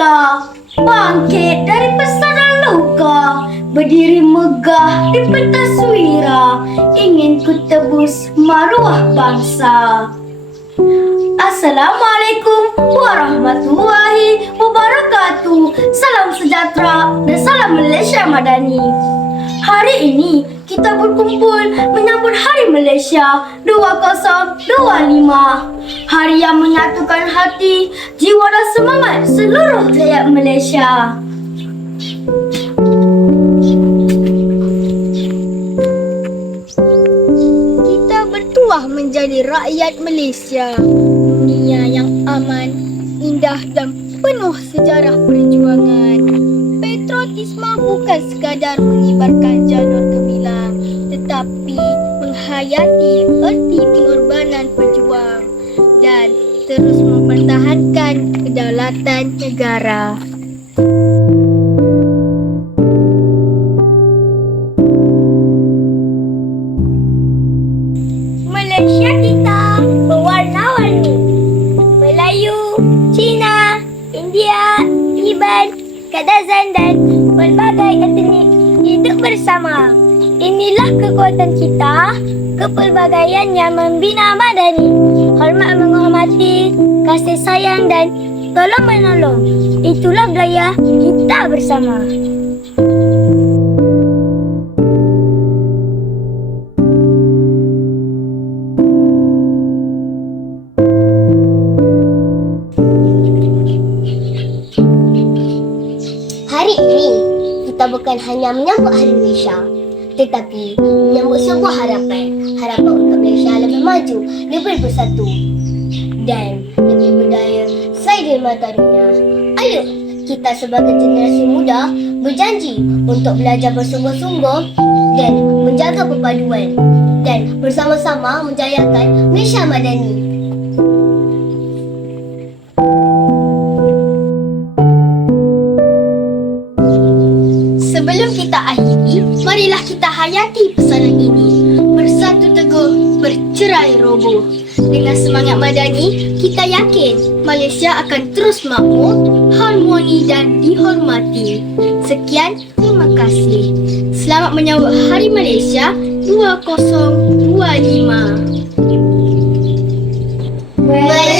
Luka bangkit dari pesanan luka Berdiri megah di peta suira Ingin ku tebus maruah bangsa. Assalamualaikum warahmatullahi wabarakatuh. Salam sejahtera dan salam Malaysia Madani. Hari ini kita berkumpul menyambut Hari Malaysia 2025 Hari yang menyatukan hati, jiwa dan semangat seluruh rakyat Malaysia. Kita bertuah menjadi rakyat Malaysia. Dunia yang aman, indah dan penuh sejarah perjuangan. Patriotisme bukan sekadar mengibarkan janur Tetapi menghayati erti pengorbanan pejuang Dan terus mempertahankan kedaulatan negara Malaysia kita berwarna-warni. Melayu, Cina, India, Iban, Kadazan dan pelbagai etnik hidup bersama. Inilah kekuatan kita, kepelbagaian yang membina madani. Hormat menghormati, kasih sayang dan tolong menolong. Itulah budaya kita bersama. Hari ini, kita bukan hanya menyambut Hari Malaysia, tetapi menyambut sebuah harapan. Harapan untuk Malaysia lebih maju, lebih bersatu dan lebih berdaya selain di mata dunia. Ayo, kita sebagai generasi muda berjanji untuk belajar bersungguh-sungguh dan menjaga perpaduan dan bersama-sama menjayakan Malaysia Madani. Marilah kita hayati pesanan ini. Bersatu teguh, bercerai roboh. Dengan semangat madani, kita yakin Malaysia akan terus makmur, harmoni dan dihormati. Sekian, terima kasih. Selamat menyambut Hari Malaysia 2025. Malaysia